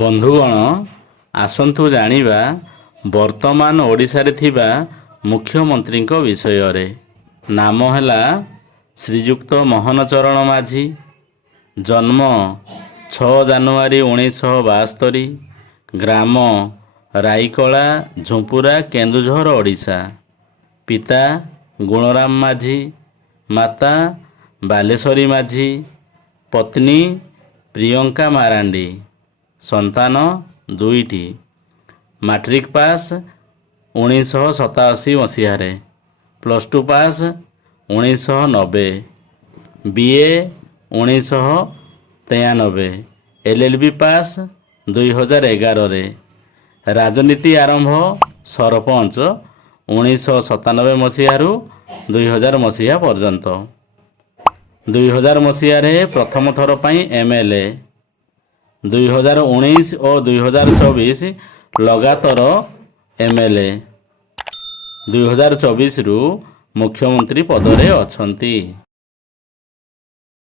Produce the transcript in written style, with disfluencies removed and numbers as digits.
बंधुगण आसंतु जानिबा वर्तमान ओडिशारे थिबा मुख्यमंत्री विषय रे। नाम हैला श्रीजुक्त मोहन चरण माझी। जन्म 6 जानुआरी 1972। ग्राम राईकला झुंपुरा केन्दुझर ओडिशा। पिता गुणराम माझी, माता बालेश्वरी माझी, पत्नी प्रियंका मारांडी। संतान 2टी। मैट्रिक पास 1987 मसीह, +2 पास 1990, बीए 1993, LLB पास 2011 रे। राजनीति आरंभ सरपंच 1997 मसीह 2000 मसीहा पर्यंत। 2000 मसीह प्रथम थर पई MLA। 2019 और 2024 लगातार MLA। 2024 रु मुख्यमंत्री पद रे अछंती।